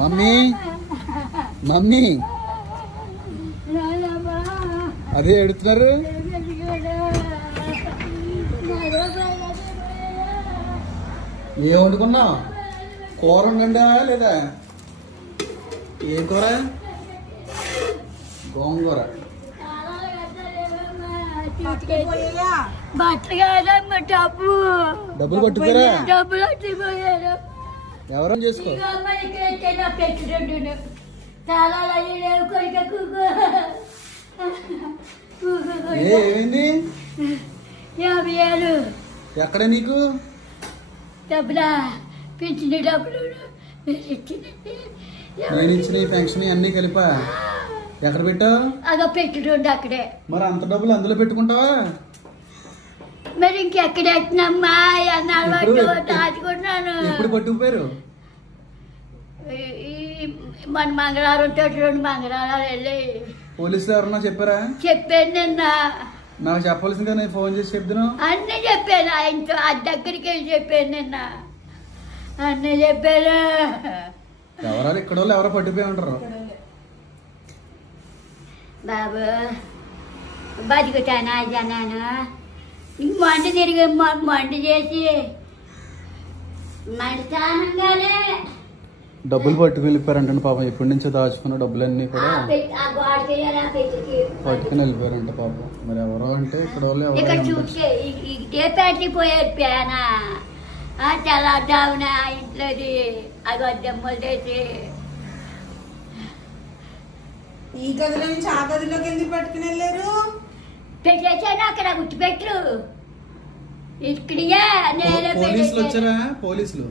Mummy mummy అదే ఎడుతున్నారు. ఏం వండుకున్నా? కూర ఉండండా లేదా? ఏం కూర? గోంగూర. డబ్బులు పట్టుకోరా? ఎవరో చేసుకో. ఏమైంది? ఎక్కడ నీకు డబ్బులా? పెంచిన డబ్బులు నేను ఇచ్చిన పెన్షన్ అన్ని కలిపా. ఎక్కడ పెట్టావు? అదో పెట్టుడు అక్కడే. మరి అంత డబ్బులు అందులో పెట్టుకుంటావా? మరి ఇంకెక్కడ ఎట్టినమ్మా దాచుకుంటున్నాను. ఎప్పుడు పట్టుకుపోయారు? మన మంగళవారం తోటి 2 మంగళవారాలు వెళ్ళి. పోలీసులు ఎవరన్నా చెప్పారా? చెప్పాను నిన్న. నాకు చెప్పాల్సిందిగా నేను ఫోన్ చేసి చెప్తాను. అన్నీ చెప్పాను. ఆయనతో ఆ దగ్గరికి వెళ్ళి చెప్పాను నిన్న. అన్నీ చెప్పాను. ఎవరాలు ఇక్కడ వాళ్ళు ఎవరో పట్టుకుపోయి ఉంటారు. బాబు బతుకుతానా జనాను మంట తిరిగి మంట చేసి మంటానంగానే డబ్బులు పట్టుకు వెళ్ళిపోయారంట పాపం. ఎప్పటి నుంచో దాచుకున్న డబ్బులన్నీ కూడా పట్టుకుని వెళ్ళిపోయారంట పాపం. మరి ఎవరో అంటే ఇక్కడ వాళ్ళు ఇక్కడ చూస్తే ఇదే పెట్టిపోయారు పేనా తెల్లవారుజామున ఇంట్లోది అది దెమ్మలు చేసి. ఈ గదిలో నుంచి ఆ గదిలోకి ఎందుకు పట్టుకుని వెళ్ళారు? పెట్టేసాను అక్కడ గుర్తుపెట్టు. ఇక్కడియే నేనే పోలీసులు వచ్చారా? పోలీసులు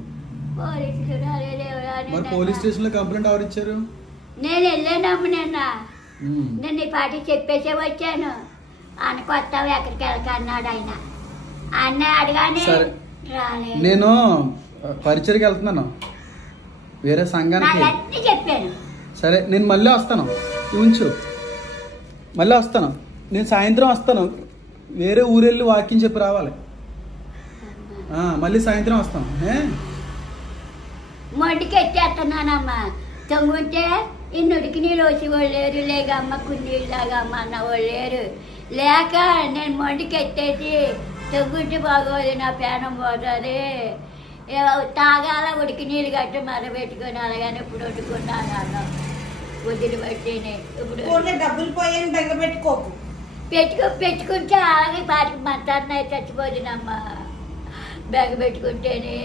మరి పోలీస్ స్టేషన్ లో కంప్లైంట్ ఎవరు ఇచ్చారు? నేను వెళ్ళానమ్మ నిన్న ఈ పాటి చెప్పేసే వచ్చాను. అనుకొస్తావు ఎక్కడికి వెళ్ళకన్నాడు ఆయన. అన్న అడగానే రాలేదు. నేను పరిచయకి వెళ్తున్నాను వేరే సంఘానికి. అన్నీ చెప్పాను. సరే నేను మళ్ళీ వస్తాను. ఉంచు, మళ్ళీ వస్తాను. నేను సాయంత్రం వస్తాను. వేరే ఊరెళ్ళి వాకింగ్ చెప్పి రావాలి. మళ్ళీ సాయంత్రం వస్తాను. మొండికి ఎత్తేస్తున్నానమ్మా. తొంగుంటే ఇన్నుడికి నీళ్ళు వచ్చి వాళ్ళు లేరు. లేకమ్మ కున్నీళ్ళలాగా అమ్మ అన్న వాళ్ళు లేరు. లేక నేను మొండికి ఎత్తేసి తొంగుంటే బాగోదు, నా పేనం పోతుంది. తాగాల ఉడికి నీళ్ళు కట్టి మర పెట్టుకొని అలాగని ఇప్పుడు వండుకున్నాను అన్నం వదిలి పట్టిని. ఇప్పుడు డబ్బులు పోయాను బెంగ పెట్టుకోకు. పెట్టుకుంటే అలాగే పాటికి మంటాన్ని చచ్చిపోతున్నమ్మా. బెంగ పెట్టుకుంటేనే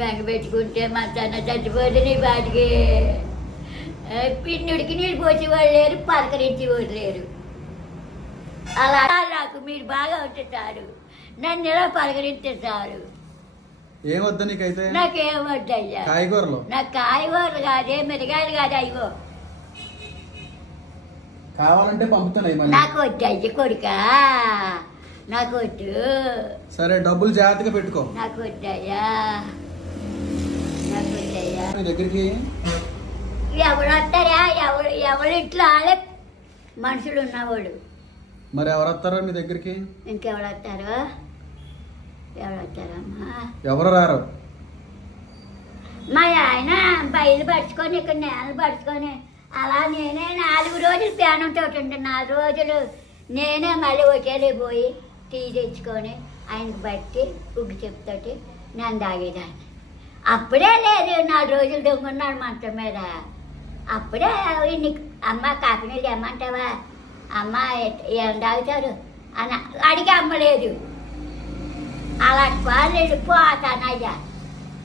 బెంగ పెట్టుకుంటే మంచాన్న చచ్చిపోతుంది. వాటికి పిన్నుడికి నీళ్ళు పోసేవాళ్ళు లేరు, పలకరించేవాళ్ళు లేరు. అలా నాకు మీరు బాగా ఉంటున్నారు. నన్ను ఎలా పలకరించారు? ఏమొద్దా నీకైతే? నాకేమొద్దయ్యా. కాయగూరలు? నాకు కాయగూరలు కాదే, మిరగాయలు కాదు. అయ్యో కావాలంటే పంపుతాను. నాకు వద్దు అయ్యి కొడుకా, నాకు వద్దు. సరే డబ్బులు జాగ్రత్తగా పెట్టుకో. నాకు వద్దయ్యా, నాకు వద్దయ్యా. నీ దగ్గరికి ఎవరు వస్తారా? ఎవరింట్లో వాళ్ళే మనుషులు ఉన్నవాడు. మరి ఎవరు వస్తారో నీ దగ్గరికి? ఇంకెవరు వస్తారు? ఎవరు వస్తారమ్మా? ఎవరు రారు. మా ఆయన బయలు పడుచుకొని ఇక్కడ నేల పడుచుకొని అలా నేనే 4 రోజులు ప్యానంతో ఉంటే 4 రోజులు నేనే మళ్ళీ వచ్చేది పోయి టీ తెచ్చుకొని ఆయనకు బట్టి ఉగ్గు చెప్తాటి నేను తాగేదాన్ని. అప్పుడే లేదు 4 రోజులు దొంగన్నాడు మంచం మీద. అప్పుడే నీకు అమ్మ కాఫీ నీళ్ళు ఏమంటావా? అమ్మ ఏం తాగుతారు అని అడిగి అమ్మలేదు. అలాంటి వాళ్ళు పోతానయ్యా.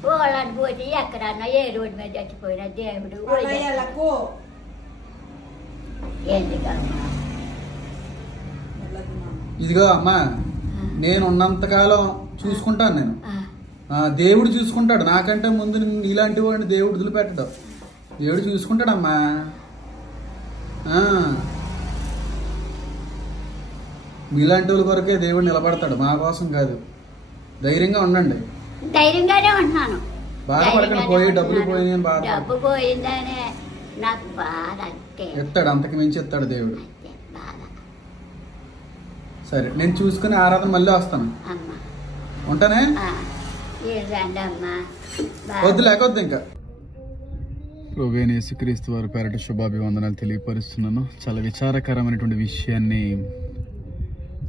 వాళ్ళని పోతే ఎక్కడన్నా ఏ రోడ్డు మీద చచ్చిపోయినా దేవుడు ఎందుకమ్మా? ఇదిగో అమ్మా, నేను ఉన్నంతకాలం చూసుకుంటాను. నేను దేవుడు చూసుకుంటాడు. నాకంటే ముందు నీలాంటి వాడిని దేవుడు వదిలిపెట్టడు. దేవుడు చూసుకుంటాడమ్మా. మీలాంటి వాళ్ళ కొరకే దేవుడు నిలబడతాడు, మా కోసం కాదు. ధైర్యంగా ఉండండి. ధైర్యంగానే ఉంటున్నాను. బాధపడకండి. పోయి డబ్బులు పోయి బాధ. డబ్బు పోయిందనే నాకు బాధ. ఎత్తాడు, అంతకు మించి ఎత్తాడు దేవుడు. సరే నేను చూసుకుని ఆరాధన మళ్ళీ వస్తాను. ఉంటానే. రండి అమ్మా. వద్దు లేకొద్దు ఇంకా. ప్రభువైన యేసుక్రీస్తు వారి పేరట శుభాభివందనాలు తెలియపరుస్తున్నాను. చాలా విచారకరమైనటువంటి విషయాన్ని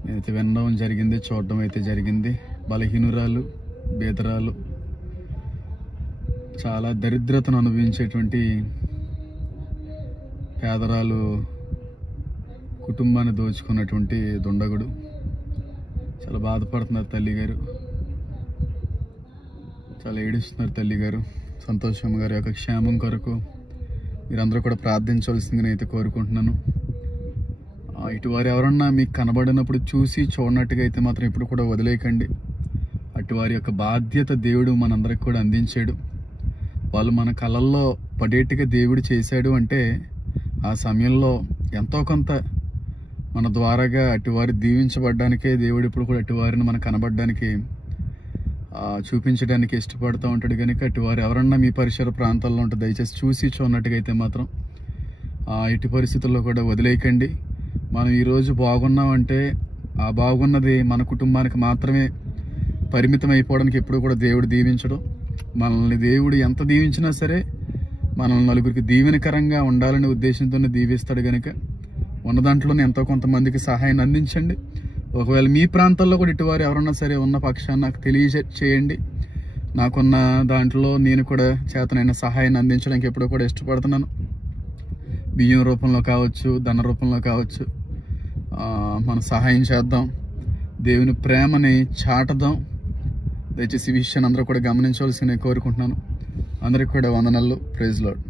నేనైతే వినడం జరిగింది, చూడడం అయితే జరిగింది. బలహీనురాలు, బేదరాలు, చాలా దరిద్రతను అనుభవించేటువంటి పేదరాలు కుటుంబాన్ని దోచుకున్నటువంటి దుండగుడు. చాలా బాధపడుతున్నారు తల్లిగారు, చాలా ఏడుస్తున్నారు తల్లిగారు. సంతోషం గారి యొక్క క్షేమం కొరకు మీరందరూ కూడా ప్రార్థించవలసింది నేనైతే కోరుకుంటున్నాను. ఇటువారు ఎవరన్నా మీకు కనబడినప్పుడు చూసి చూడనట్టుగా అయితే మాత్రం ఎప్పుడు కూడా వదిలేయకండి. అటువారి యొక్క బాధ్యత దేవుడు మనందరికి కూడా అందించాడు. వాళ్ళు మన కళల్లో పడేట్టుగా దేవుడు చేశాడు అంటే ఆ సమయంలో ఎంతో కొంత మన ద్వారాగా అటువారి దీవించబడ్డానికే దేవుడు ఇప్పుడు కూడా అటువారిని మనకు కనబడడానికి చూపించడానికి ఇష్టపడుతూ ఉంటాడు. కనుక అటువారు ఎవరన్నా మీ పరిసర ప్రాంతాల్లో ఉంటే దయచేసి చూసి చూడనట్టుగా అయితే మాత్రం ఎట్టి పరిస్థితుల్లో కూడా వదిలేయకండి. మనం ఈరోజు బాగున్నామంటే ఆ బాగున్నది మన కుటుంబానికి మాత్రమే పరిమితం అయిపోవడానికి ఎప్పుడు కూడా దేవుడు దీవించడం. మనల్ని దేవుడు ఎంత దీవించినా సరే మనల్ని నలుగురికి దీవెనకరంగా ఉండాలనే ఉద్దేశంతోనే దీవిస్తాడు. కనుక ఉన్న దాంట్లోనే ఎంతో కొంతమందికి సహాయాన్ని అందించండి. ఒకవేళ మీ ప్రాంతాల్లో కూడా ఇటువారు ఎవరన్నా సరే ఉన్న పక్షాన్ని నాకు తెలియచేయండి. నాకున్న దాంట్లో నేను కూడా చేతనైన సహాయాన్ని అందించడానికి ఎప్పుడూ కూడా ఇష్టపడుతున్నాను. బియ్యం రూపంలో కావచ్చు, ధన రూపంలో కావచ్చు, మనం సహాయం చేద్దాం, దేవుని ప్రేమని చాటదాం. దయచేసి ఈ విషయాన్ని అందరూ కూడా గమనించవలసి నేను కోరుకుంటున్నాను. అందరికి కూడా వందనాలు. Praise lord.